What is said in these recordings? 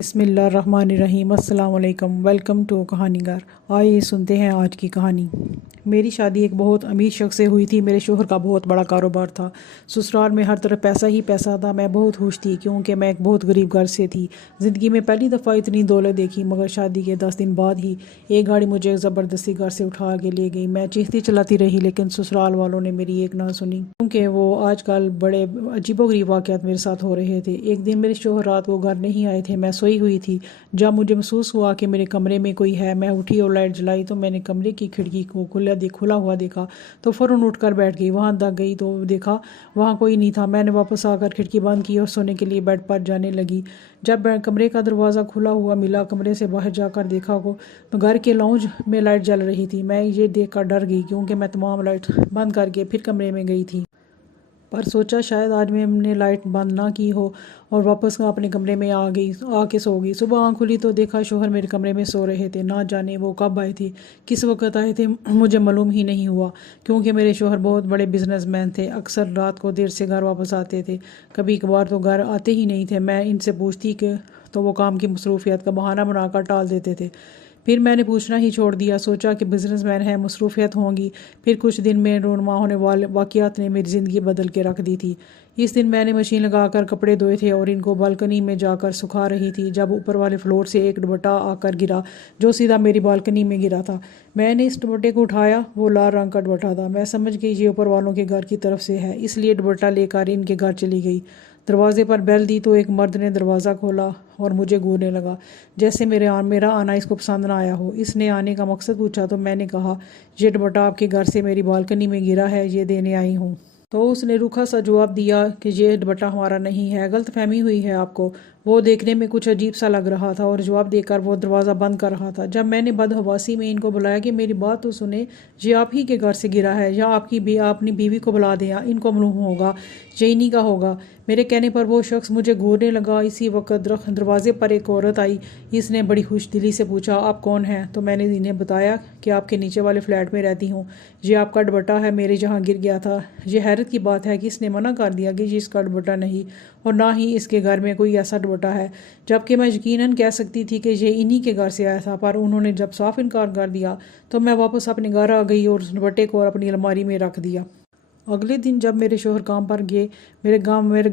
بسم اللہ الرحمن الرحیم۔ السلام علیکم، ویلکم ٹو کہانی گھر۔ آئیے سنتے ہیں آج کی کہانی۔ میری شادی ایک بہت امیر شخص سے ہوئی تھی۔ میرے شوہر کا بہت بڑا کاروبار تھا۔ سسرال میں ہر طرف پیسہ ہی پیسہ تھا۔ میں بہت خوش تھی کیونکہ میں ایک بہت غریب گھر سے تھی۔ زندگی میں پہلی دفعہ اتنی دولت دیکھی، مگر شادی کے 10 دن بعد ہی ایک گاڑی مجھے زبردستی گھر سے اٹھا کے لے گئی۔ میں چیختی چلاتی رہی لیکن سسرال والوں نے میری ایک نہ سنی، کیونکہ وہ آج کل بڑے عجیب و غریب واقعات میرے ساتھ ہو رہے تھے۔ ایک دن میرے شوہر رات کو گھر نہیں آئے تھے۔ میں سوئی ہوئی تھی۔ جب مجھے محسوس ہوا کہ میرے کمرے میں کوئی ہے، میں اٹھی اور لائٹ جلائی تو میں نے کمرے کی کھڑکی کو کھلا ہوا دیکھا تو فوراً اٹھ کر بیٹھ گئی۔ وہاں تک گئی تو دیکھا وہاں کوئی نہیں تھا۔ میں نے واپس آ کر کھڑکی بند کی اور سونے کے لیے بیڈ پر جانے لگی۔ جب کمرے کا دروازہ کھلا ہوا ملا، کمرے سے باہر جا کر دیکھا تو گھر کے لاؤنج میں لائٹ جل رہی تھی۔ میں یہ دیکھ کر ڈر گئی کیونکہ میں تمام لائٹ بند کر کے پھر کمرے میں گئی تھی، پر سوچا شاید آج میں نے لائٹ بند نہ کی ہو اور واپس اپنے کمرے میں آ کے سو گئی۔ صبح آنکھ کھلی تو دیکھا شوہر میرے کمرے میں سو رہے تھے۔ نہ جانے وہ کب آئے تھے، کس وقت آئے تھے، مجھے معلوم ہی نہیں ہوا، کیونکہ میرے شوہر بہت بڑے بزنس مین تھے۔ اکثر رات کو دیر سے گھر واپس آتے تھے، کبھی کبھار تو گھر آتے ہی نہیں تھے۔ میں ان سے پوچھتی کہ تو وہ کام کی مصروفیت کا بہانہ بنا کر ٹال دیتے تھے۔ پھر میں نے پوچھنا ہی چھوڑ دیا۔ سوچا کہ بزنس مین ہے، مصروفیت ہوں گی۔ پھر کچھ دن میں رونما ہونے والے واقعات نے میری زندگی بدل کے رکھ دی تھی۔ اس دن میں نے مشین لگا کر کپڑے دھوئے تھے اور ان کو بالکنی میں جا کر سکھا رہی تھی جب اوپر والے فلور سے ایک دوپٹہ آ کر گرا جو سیدھا میری بالکنی میں گرا تھا۔ میں نے اس دوپٹے کو اٹھایا، وہ لال رنگ کا دوپٹہ تھا۔ میں سمجھ گئی یہ اوپر والوں کے گھر کی طرف سے ہے، اس لیے دوپٹہ لے کر ان کے گھر چلی گئی۔ دروازے پر بیل دی تو ایک مرد نے دروازہ کھولا اور مجھے گھورنے لگا جیسے میرا آنا اس کو پسند نہ آیا ہو۔ اس نے آنے کا مقصد پوچھا تو میں نے کہا یہ دوپٹہ آپ کے گھر سے میری بالکنی میں گرا ہے، یہ دینے آئی ہوں۔ تو اس نے روکھا سا جواب دیا کہ یہ دوپٹہ ہمارا نہیں ہے، غلط فہمی ہوئی ہے آپ کو۔ وہ دیکھنے میں کچھ عجیب سا لگ رہا تھا اور جواب دے کر وہ دروازہ بند کر رہا تھا۔ جب میں نے بدحواسی میں ان کو بلایا کہ میری بات تو سنیں، یہ آپ ہی کے گھر سے گرا ہے، یا اپنی بیوی کو بلا دیں، ان کو معلوم ہوگا، یہ انہی کا ہوگا۔ میرے کہنے پر وہ شخص مجھے گھورنے لگا۔ اسی وقت دروازے پر ایک عورت آئی۔ اس نے بڑی خوش دلی سے پوچھا آپ کون ہیں؟ تو میں نے انہیں بتایا کہ آپ کے نیچے والے فلیٹ میں رہتی ہوں، یہ آپ کا دوپٹہ ہے، میرے جہاں گر گیا تھا۔ یہ حیرت کی بات ہے کہ اس نے منع کر دیا کہ یہ اس کا دوپٹہ نہیں اور نہ ہی اس کے گھر میں کوئی ایسا دوپٹہ ہے، جبکہ میں یقیناً کہہ سکتی تھی کہ یہ انہی کے گھر سے آیا تھا، پر انہوں نے جب صاف انکار کر دیا تو میں واپس اپنے گھر آ گئی اور اس دوپٹے کو اپنی الماری میں رکھ دیا۔ اگلے دن جب میرے شوہر کام پر گئے، میرے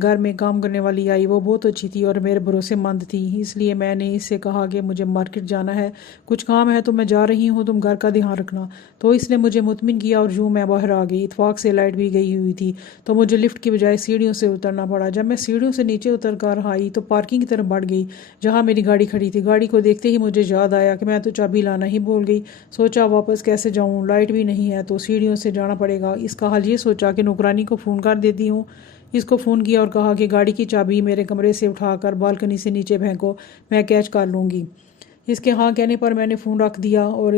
گھر میں کام کرنے والی آئی۔ وہ بہت اچھی تھی اور میرے بھروسے مند تھی، اس لیے میں نے اس سے کہا کہ مجھے مارکیٹ جانا ہے، کچھ کام ہے تو میں جا رہی ہوں، تم گھر کا دھیان رکھنا۔ تو اس نے مجھے مطمئن کیا اور یوں میں باہر آ گئی۔ اتفاق سے لائٹ بھی گئی ہوئی تھی تو مجھے لفٹ کی بجائے سیڑھیوں سے اترنا پڑا۔ جب میں سیڑھیوں سے نیچے اتر کر آئی تو پارکنگ کی طرف بڑھ گئی جہاں میری گاڑی کھڑی تھی۔ گاڑی کو دیکھتے ہی مجھے یاد آیا کہ میں تو چابی لانا ہی بھول گئی۔ سوچا واپس کیسے جاؤں، لائٹ بھی نہیں ہے تو سیڑھیوں سے جانا پڑے گا۔ اس کا حل یہ سوچا کہ نوکرانی کو فون کر دیتی ہوں۔ اس کو فون کیا اور کہا کہ گاڑی کی چابی میرے کمرے سے اٹھا کر بالکنی سے نیچے پھینکو، میں کیچ کر لوں گی۔ اس کے ہاں کہنے پر میں نے فون رکھ دیا اور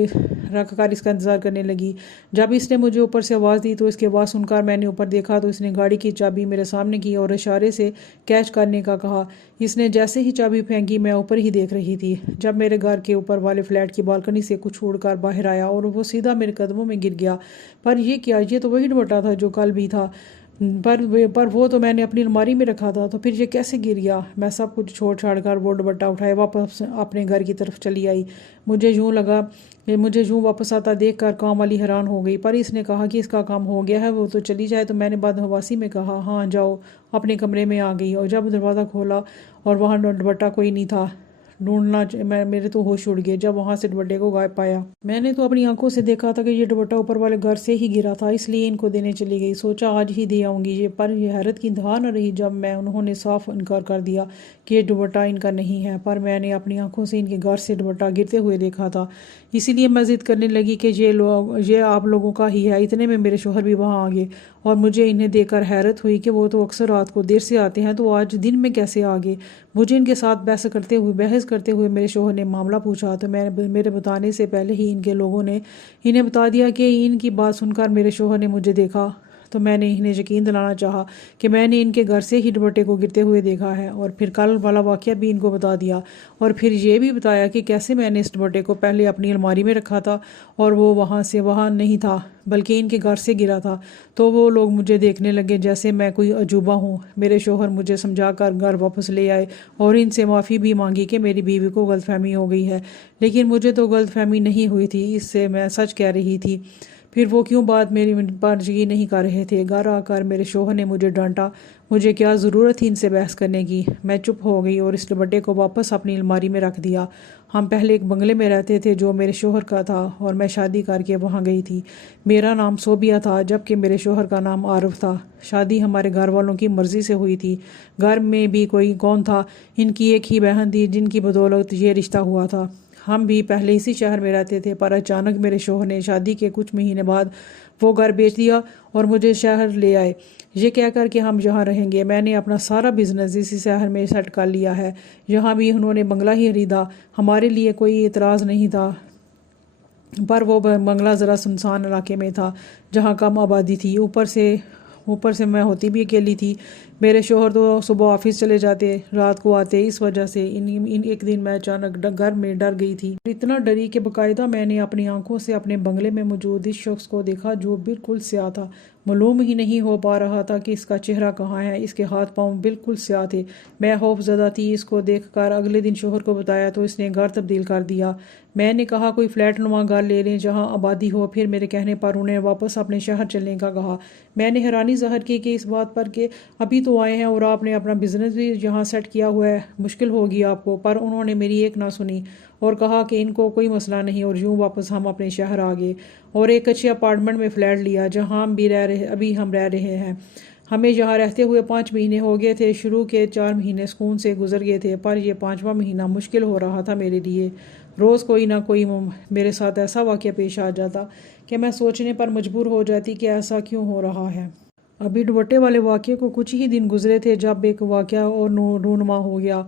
رکھ کر اس کا انتظار کرنے لگی۔ جب اس نے مجھے اوپر سے آواز دی تو اس کی آواز سن کر میں نے اوپر دیکھا تو اس نے گاڑی کی چابی میرے سامنے کی اور اشارے سے کیچ کرنے کا کہا۔ اس نے جیسے ہی چابی پھینکی میں اوپر ہی دیکھ رہی تھی جب میرے گھر کے اوپر والے فلیٹ کی بالکنی سے کچھ اڑ کر باہر آیا اور وہ سیدھا میرے قدموں میں گر گیا۔ پر یہ کیا، یہ تو وہی دوپٹہ تھا جو کل بھی تھا، پر وہ تو میں نے اپنی الماری میں رکھا تھا، تو پھر یہ کیسے گر گیا؟ میں سب کچھ چھوڑ چھاڑ کر وہ دوپٹہ اٹھائے واپس اپنے گھر کی طرف چلی آئی۔ مجھے یوں واپس آتا دیکھ کر کام والی حیران ہو گئی، پر اس نے کہا کہ اس کا کام ہو گیا ہے، وہ تو چلی جائے۔ تو میں نے بدحواسی میں کہا ہاں جاؤ۔ اپنے کمرے میں آ گئی اور جب دروازہ کھولا اور وہاں دوپٹہ کوئی نہیں تھا، میرے تو ہوش اڑ گئے جب وہاں سے دوپٹے کو غائب پایا۔ میں نے تو اپنی آنکھوں سے دیکھا تھا کہ یہ دوپٹہ اوپر والے گھر سے ہی گرا تھا، اس لیے ان کو دینے چلی گئی۔ سوچا آج ہی دے آؤں گی، پر یہ حیرت کی انتہا نہ رہی جب انہوں نے صاف انکار کر دیا کہ یہ دوپٹہ ان کا نہیں ہے، پر میں نے اپنی آنکھوں سے ان کے گھر سے دوپٹہ گرتے ہوئے دیکھا تھا، اسی لیے میں ضد کرنے لگی کہ یہ آپ لوگوں کا ہی ہے۔ اتنے میں میرے شوہر بھی وہاں آ گئے اور مجھے انہیں دیکھ کر حیرت ہوئی کہ وہ تو اکثر رات کو دیر سے آتے ہیں، تو آج دن میں کیسے آ گئے؟ مجھے ان کے ساتھ بحث کرتے ہوئے میرے شوہر نے معاملہ پوچھا تو میرے بتانے سے پہلے ہی ان کے لوگوں نے انہیں بتا دیا کہ ان کی بات سن کر میرے شوہر نے مجھے دیکھا تو میں نے انہیں یقین دلانا چاہا کہ میں نے ان کے گھر سے ہی دوپٹے کو گرتے ہوئے دیکھا ہے، اور پھر کل والا واقعہ بھی ان کو بتا دیا، اور پھر یہ بھی بتایا کہ کیسے میں نے اس دوپٹے کو پہلے اپنی الماری میں رکھا تھا اور وہ وہاں نہیں تھا بلکہ ان کے گھر سے گرا تھا۔ تو وہ لوگ مجھے دیکھنے لگے جیسے میں کوئی عجوبہ ہوں۔ میرے شوہر مجھے سمجھا کر گھر واپس لے آئے اور ان سے معافی بھی مانگی کہ میری بیوی کو غلط فہمی ہو گئی ہے، لیکن مجھے تو غلط فہمی نہیں ہوئی تھی، اس سے میں سچ کہہ رہی تھی۔ پھر وہ کیوں بات میری پر یقین نہیں کر رہے تھے۔ گھر آ کر میرے شوہر نے مجھے ڈانٹا، مجھے کیا ضرورت تھی ان سے بحث کرنے کی۔ میں چپ ہو گئی اور اس دوپٹے کو واپس اپنی الماری میں رکھ دیا۔ ہم پہلے ایک بنگلے میں رہتے تھے جو میرے شوہر کا تھا، اور میں شادی کر کے وہاں گئی تھی۔ میرا نام صوبیہ تھا جبکہ میرے شوہر کا نام عارف تھا۔ شادی ہمارے گھر والوں کی مرضی سے ہوئی تھی۔ گھر میں بھی کوئی کون تھا، ان کی ایک ہی بہن تھی جن کی بدولت یہ رشتہ ہوا تھا۔ ہم بھی پہلے اسی شہر میں رہتے تھے، پر اچانک میرے شوہر نے شادی کے کچھ مہینے بعد وہ گھر بیچ دیا اور مجھے شہر لے آئے، یہ کہہ کر کہ ہم یہاں رہیں گے۔ میں نے اپنا سارا بزنس اسی شہر میں سیٹ کر لیا ہے۔ یہاں بھی انہوں نے بنگلہ ہی خریدا۔ ہمارے لیے کوئی اعتراض نہیں تھا، پر وہ بنگلہ ذرا سنسان علاقے میں تھا جہاں کم آبادی تھی۔ اوپر سے میں ہوتی بھی اکیلی تھی۔ میرے شوہر تو صبح آفس چلے جاتے، رات کو آتے۔ اس وجہ سے ایک دن میں اچانک گھر میں ڈر گئی تھی، اتنا ڈری کہ باقاعدہ میں نے اپنی آنکھوں سے اپنے بنگلے میں موجود اس شخص کو دیکھا جو بالکل سیاہ تھا۔ معلوم ہی نہیں ہو پا رہا تھا کہ اس کا چہرہ کہاں ہے۔ اس کے ہاتھ پاؤں بالکل سیاہ تھے۔ میں خوف زدہ تھی۔ اس کو دیکھ کر اگلے دن شوہر کو بتایا تو اس نے گھر تبدیل کر دیا۔ میں نے کہا کوئی فلیٹ نما گھر لے لیں جہاں آبادی ہو۔ پھر میرے کہنے پر انہیں واپس اپنے شہر چلنے کا کہا۔ میں نے حیرانی ظاہر کی کہ اس بات پر کہ ابھی تو آئے ہیں اور آپ نے اپنا بزنس بھی یہاں سیٹ کیا ہوا ہے، مشکل ہوگی آپ کو، پر انہوں نے میری ایک نہ سنی اور کہا کہ ان کو کوئی مسئلہ نہیں، اور یوں واپس ہم اپنے شہر آ گئے اور ایک اچھے اپارٹمنٹ میں فلیٹ لیا جہاں ابھی ہم رہ رہے ہیں۔ ہمیں یہاں رہتے ہوئے 5 مہینے ہو گئے تھے۔ شروع کے 4 مہینے سکون سے گزر گئے تھے، پر یہ 5واں مہینہ مشکل ہو رہا تھا میرے لیے۔ روز کوئی نہ کوئی میرے ساتھ ایسا واقعہ پیش آ جاتا کہ میں سوچنے پر مجبور ہو جاتی کہ ایسا کیوں ہو رہا ہے۔ ابھی دوپٹے والے واقعے کو کچھ ہی دن گزرے تھے جب ایک واقعہ اور رونما ہو گیا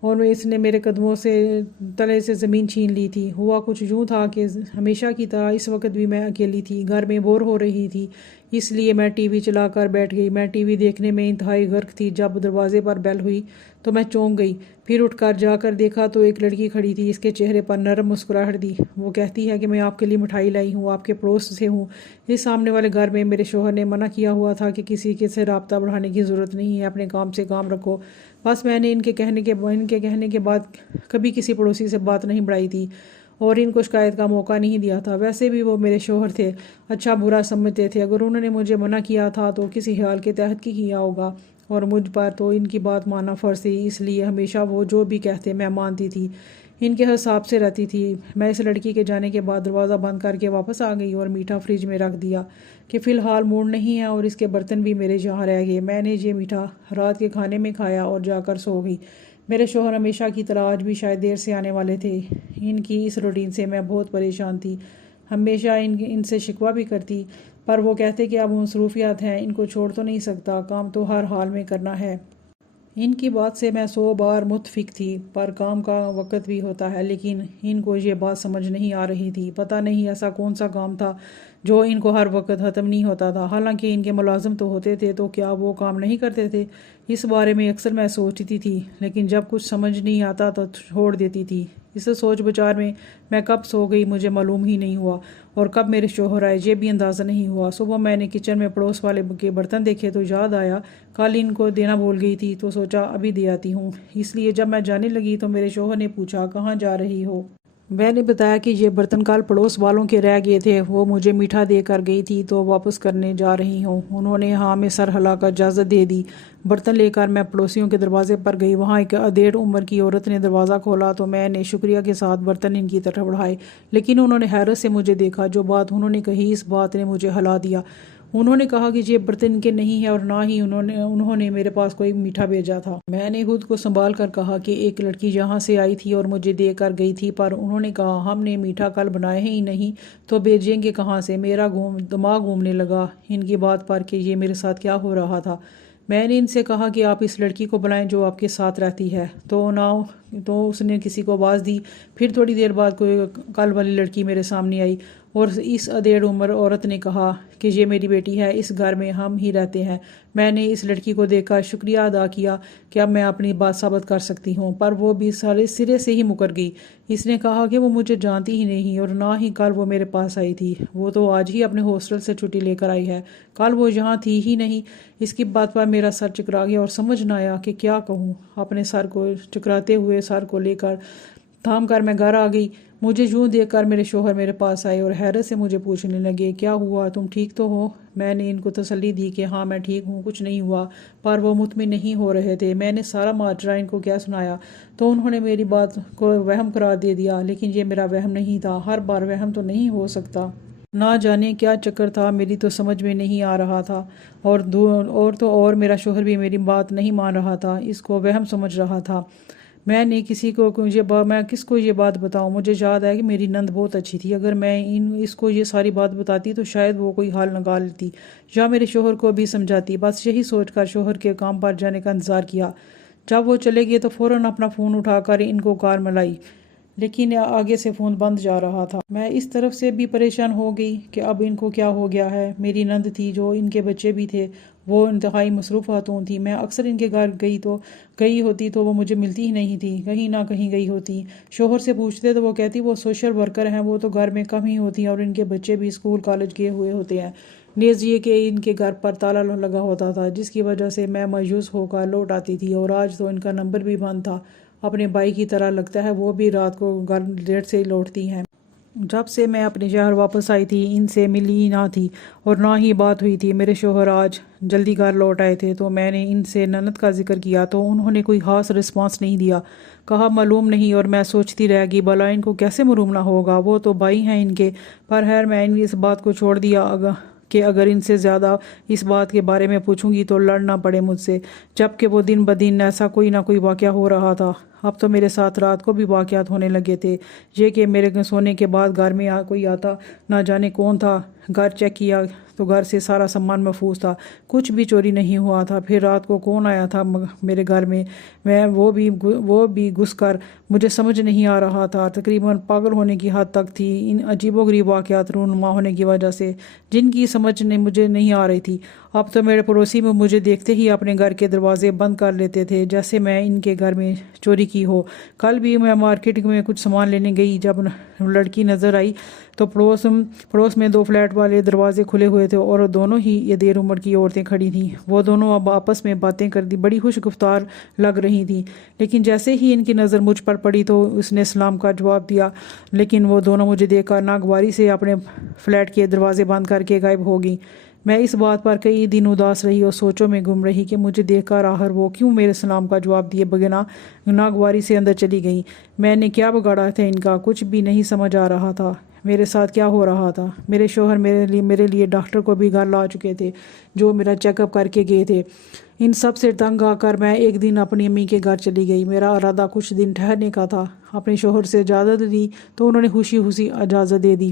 اور اس نے میرے قدموں سے تلے سے زمین چھین لی تھی۔ ہوا کچھ یوں تھا کہ ہمیشہ کی طرح اس وقت بھی میں اکیلی تھی، گھر میں بور ہو رہی تھی، اس لیے میں ٹی وی چلا کر بیٹھ گئی۔ میں ٹی وی دیکھنے میں انتہائی غرق تھی۔ جب دروازے پر بیل ہوئی تو میں چونک گئی، پھر اٹھ کر جا کر دیکھا تو ایک لڑکی کھڑی تھی۔ اس کے چہرے پر نرم مسکراہٹ تھی۔ وہ کہتی ہے کہ میں آپ کے لیے مٹھائی لائی ہوں، آپ کے پڑوس سے ہوں۔ اس سامنے والے گھر میں میرے شوہر نے منع کیا ہوا تھا کہ کسی کے سے رابطہ بڑھانے کی ضرورت نہیں ہے، اپنے کام سے کام رکھو۔ بس میں نے ان کے کہنے کے بعد کبھی کسی پڑوسی سے بات نہیں بڑھائی تھی اور ان کو شکایت کا موقع نہیں دیا تھا۔ ویسے بھی وہ میرے شوہر تھے، اچھا برا سمجھتے تھے۔ اگر انہوں نے مجھے منع کیا تھا تو کسی خیال کے تحت کی کیا ہوگا، اور مجھ پر تو ان کی بات ماننا فرض تھی، اس لیے ہمیشہ وہ جو بھی کہتے میں مانتی تھی، ان کے حساب سے رہتی تھی۔ میں اس لڑکی کے جانے کے بعد دروازہ بند کر کے واپس آ گئی اور میٹھا فریج میں رکھ دیا کہ فی الحال موڈ نہیں ہے، اور اس کے برتن بھی میرے یہاں رہ گئے۔ میں نے یہ میٹھا رات کے کھانے میں کھایا اور جا کر سو گئی۔ میرے شوہر ہمیشہ کی طرح آج بھی شاید دیر سے آنے والے تھے۔ ان کی اس روٹین سے میں بہت پریشان تھی، ہمیشہ ان سے شکوہ بھی کرتی، پر وہ کہتے کہ اب مصروفیات ہیں، ان کو چھوڑ تو نہیں سکتا، کام تو ہر حال میں کرنا ہے۔ ان کی بات سے میں 100 بار متفق تھی، پر کام کا وقت بھی ہوتا ہے، لیکن ان کو یہ بات سمجھ نہیں آ رہی تھی۔ پتہ نہیں ایسا کون سا کام تھا جو ان کو ہر وقت ختم نہیں ہوتا تھا، حالانکہ ان کے ملازم تو ہوتے تھے، تو کیا وہ کام نہیں کرتے تھے؟ اس بارے میں اکثر میں سوچتی تھی، لیکن جب کچھ سمجھ نہیں آتا تو چھوڑ دیتی تھی۔ اس سوچ بچار میں کب سو گئی مجھے معلوم ہی نہیں ہوا، اور کب میرے شوہر آئے یہ بھی اندازہ نہیں ہوا۔ صبح میں نے کچن میں پڑوس والے کے برتن دیکھے تو یاد آیا کل ان کو دینا بھول گئی تھی، تو سوچا ابھی دے آتی ہوں۔ اس لیے جب میں جانے لگی تو میرے شوہر نے پوچھا کہاں جا رہی ہو؟ میں نے بتایا کہ یہ برتن کل پڑوس والوں کے رہ گئے تھے، وہ مجھے میٹھا دے کر گئی تھی تو واپس کرنے جا رہی ہوں۔ انہوں نے ہاں میں سر ہلا کر اجازت دے دی۔ برتن لے کر میں پڑوسیوں کے دروازے پر گئی۔ وہاں ایک ادھیڑ عمر کی عورت نے دروازہ کھولا تو میں نے شکریہ کے ساتھ برتن ان کی طرف بڑھائے، لیکن انہوں نے حیرت سے مجھے دیکھا۔ جو بات انہوں نے کہی اس بات نے مجھے ہلا دیا۔ انہوں نے کہا کہ یہ برتن کے نہیں ہے اور نہ ہی انہوں نے میرے پاس کوئی میٹھا بھیجا تھا۔ میں نے خود کو سنبھال کر کہا کہ ایک لڑکی یہاں سے آئی تھی اور مجھے دے کر گئی تھی، پر انہوں نے کہا ہم نے میٹھا کل بنایا ہی نہیں تو بھیجیں گے کہاں سے؟ میرا دماغ گھومنے لگا ان کی بات پر کہ یہ میرے ساتھ کیا ہو رہا تھا۔ میں نے ان سے کہا کہ آپ اس لڑکی کو بلائیں جو آپ کے ساتھ رہتی ہے، تو اس نے کسی کو آواز دی۔ پھر تھوڑی دیر بعد کوئی کل والی لڑکی میرے سامنے آئی اور اس ادھیڑ عمر عورت نے کہا کہ یہ میری بیٹی ہے، اس گھر میں ہم ہی رہتے ہیں۔ میں نے اس لڑکی کو دیکھ کر شکریہ ادا کیا کہ اب میں اپنی بات ثابت کر سکتی ہوں، پر وہ بھی سارے سرے سے ہی مکر گئی۔ اس نے کہا کہ وہ مجھے جانتی ہی نہیں اور نہ ہی کل وہ میرے پاس آئی تھی، وہ تو آج ہی اپنے ہاسٹل سے چھٹی لے کر آئی ہے، کل وہ یہاں تھی ہی نہیں۔ اس کی بات پر میرا سر چکرا گیا اور سمجھ نہ آیا کہ کیا کہوں۔ اپنے سر کو چکراتے ہوئے سر کو لے کر تھام کر میں گھر آ گئی۔ مجھے یوں دیکھ کر میرے شوہر میرے پاس آئے اور حیرت سے مجھے پوچھنے لگے، کیا ہوا، تم ٹھیک تو ہو؟ میں نے ان کو تسلی دی کہ ہاں میں ٹھیک ہوں، کچھ نہیں ہوا، پر وہ مطمئن نہیں ہو رہے تھے۔ میں نے سارا ماجرا ان کو کیا سنایا تو انہوں نے میری بات کو وہم قرار دے دیا، لیکن یہ میرا وہم نہیں تھا، ہر بار وہم تو نہیں ہو سکتا۔ نہ جانے کیا چکر تھا، میری تو سمجھ میں نہیں آ رہا تھا، اور میرا شوہر بھی میری بات نہیں مان رہا تھا، اس کو وہم سمجھ رہا تھا۔ میں کس کو یہ بات بتاؤں؟ مجھے یاد ہے کہ میری نند بہت اچھی تھی، اگر میں اس کو یہ ساری بات بتاتی تو شاید وہ کوئی حل نکال لیتی یا میرے شوہر کو بھی سمجھاتی۔ بس یہی سوچ کر شوہر کے کام پر جانے کا انتظار کیا۔ جب وہ چلے گئے تو فوراً اپنا فون اٹھا کر ان کو کال ملائی، لیکن آگے سے فون بند جا رہا تھا۔ میں اس طرف سے بھی پریشان ہو گئی کہ اب ان کو کیا ہو گیا ہے۔ میری نند تھی، جو ان کے بچے بھی تھے، وہ انتہائی مصروف خاتون تھی۔ میں اکثر ان کے گھر گئی ہوتی تو وہ مجھے ملتی ہی نہیں تھی، کہیں نہ کہیں گئی ہوتی۔ شوہر سے پوچھتے تو وہ کہتی وہ سوشل ورکر ہیں، وہ تو گھر میں کم ہی ہوتی ہیں اور ان کے بچے بھی اسکول کالج گئے ہوئے ہوتے ہیں۔ نیز یہ کہ ان کے گھر پر تالا لگا ہوتا تھا، جس کی وجہ سے میں مایوس ہو کر لوٹ آتی تھی، اور آج تو ان کا نمبر بھی بند تھا۔ اپنے بھائی کی طرح لگتا ہے وہ بھی رات کو گھر لیٹ سے لوٹتی ہیں۔ جب سے میں اپنے شہر واپس آئی تھی ان سے ملی نہ تھی اور نہ ہی بات ہوئی تھی۔ میرے شوہر آج جلدی گھر لوٹ آئے تھے تو میں نے ان سے نند کا ذکر کیا تو انہوں نے کوئی خاص رسپانس نہیں دیا، کہا معلوم نہیں، اور میں سوچتی رہ گئی بھلا ان کو کیسے معلوم نہ ہوگا، وہ تو بھائی ہیں ان کے۔ پر خیر میں نے اس بات کو چھوڑ دیا کہ اگر ان سے زیادہ اس بات کے بارے میں پوچھوں گی تو لڑنا پڑے مجھ سے، جبکہ وہ دن بدن ایسا کوئی نہ کوئی واقعہ ہو رہا تھا۔ اب تو میرے ساتھ رات کو بھی واقعات ہونے لگے تھے، یہ کہ میرے سونے کے بعد گھر میں کوئی آتا، نہ جانے کون تھا۔ گھر چیک کیا تو گھر سے سارا سامان محفوظ تھا، کچھ بھی چوری نہیں ہوا تھا۔ پھر رات کو کون آیا تھا میرے گھر میں وہ بھی گھس کر، مجھے سمجھ نہیں آ رہا تھا۔ تقریباً پاگل ہونے کی حد تک تھی ان عجیب و غریب واقعات رونما ہونے کی وجہ سے، جن کی سمجھ مجھے نہیں آ رہی تھی۔ اب تو میرے پڑوسی میں مجھے دیکھتے ہی اپنے گھر کے دروازے بند کر لیتے تھے، جیسے میں ان کے گھر میں چوری کی ہو۔ کل بھی میں مارکیٹ میں کچھ سامان لینے گئی، جب لڑکی نظر آئی تو پڑوس میں 2 فلیٹ والے دروازے کھلے ہوئے تھے اور دونوں ہی یہ دیر عمر کی عورتیں کھڑی تھیں۔ وہ دونوں اب آپس میں باتیں کرتی بڑی خوش گفتار لگ رہی تھیں، لیکن جیسے ہی ان کی نظر مجھ پر پڑی تو اس نے سلام کا جواب دیا، لیکن وہ دونوں مجھے دیکھ کر ناگواری سے اپنے فلیٹ کے دروازے بند کر کے غائب ہو گئیں۔ میں اس بات پر کئی دن اداس رہی اور سوچوں میں گم رہی کہ مجھے دیکھ کر آخر وہ کیوں میرے سلام کا جواب دیے بغیر ناگواری سے اندر چلی گئیں۔ میں نے کیا بگاڑا تھا ان کا، کچھ بھی نہیں سمجھ آ رہا تھا میرے ساتھ کیا ہو رہا تھا۔ میرے شوہر میرے لیے ڈاکٹر کو بھی گھر لا چکے تھے، جو میرا چیک اپ کر کے گئے تھے۔ ان سب سے تنگ آ کر میں ایک دن اپنی امی کے گھر چلی گئی۔ میرا ارادہ کچھ دن ٹھہرنے کا تھا۔ اپنے شوہر سے اجازت لی تو انہوں نے خوشی اجازت دے دی،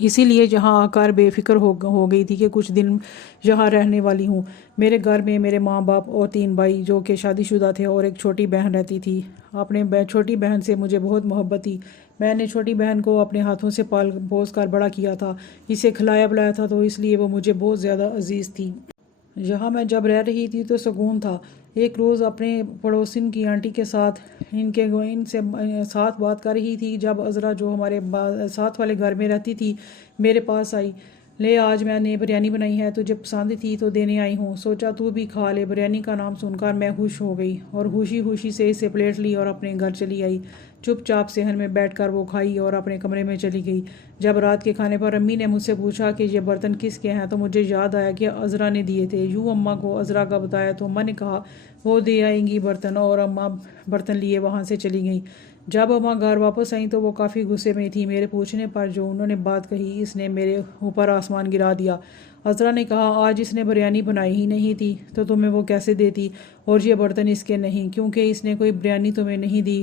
اسی لیے یہاں آ کر بے فکر ہو گئی تھی کہ کچھ دن یہاں رہنے والی ہوں۔ میرے گھر میں میرے ماں باپ اور 3 بھائی جو کہ شادی شدہ تھے اور ایک چھوٹی بہن رہتی تھی۔ اپنے چھوٹی بہن سے مجھے بہت محبت تھی۔ میں نے چھوٹی بہن کو اپنے ہاتھوں سے پال پوس کر بڑا کیا تھا، اسے کھلایا پلایا تھا، تو اس لیے وہ مجھے بہت زیادہ عزیز تھی۔ یہاں میں جب رہ رہی تھی تو سکون تھا۔ ایک روز اپنے پڑوسن کی آنٹی کے ساتھ ان سے ساتھ بات کر رہی تھی، جب عذرا جو ہمارے ساتھ والے گھر میں رہتی تھی میرے پاس آئی، لے آج میں نے بریانی بنائی ہے، تجھے پسند تھی تو دینے آئی ہوں، سوچا تو بھی کھا لے۔ بریانی کا نام سن کر میں خوش ہو گئی اور خوشی سے اسے پلیٹ لی اور اپنے گھر چلی آئی۔ چپ چاپ صحن میں بیٹھ کر وہ کھائی اور اپنے کمرے میں چلی گئی۔ جب رات کے کھانے پر امی نے مجھ سے پوچھا کہ یہ برتن کس کے ہیں تو مجھے یاد آیا کہ عذرا نے دیے تھے۔ یوں اماں کو عذرا کا بتایا تو اماں نے کہا وہ دے آئیں گی برتن، اور اماں برتن لیے وہاں سے چلی گئیں۔ جب اماں گھر واپس آئیں تو وہ کافی غصے میں تھی۔ میرے پوچھنے پر جو انہوں نے بات کہی اس نے میرے اوپر آسمان گرا دیا۔ عذرا نے کہا آج اس نے بریانی بنائی ہی نہیں تھی تو تمہیں وہ کیسے دیتی، اور یہ برتن اس کے نہیں، کیونکہ اس نے کوئی بریانی تمہیں نہیں دی۔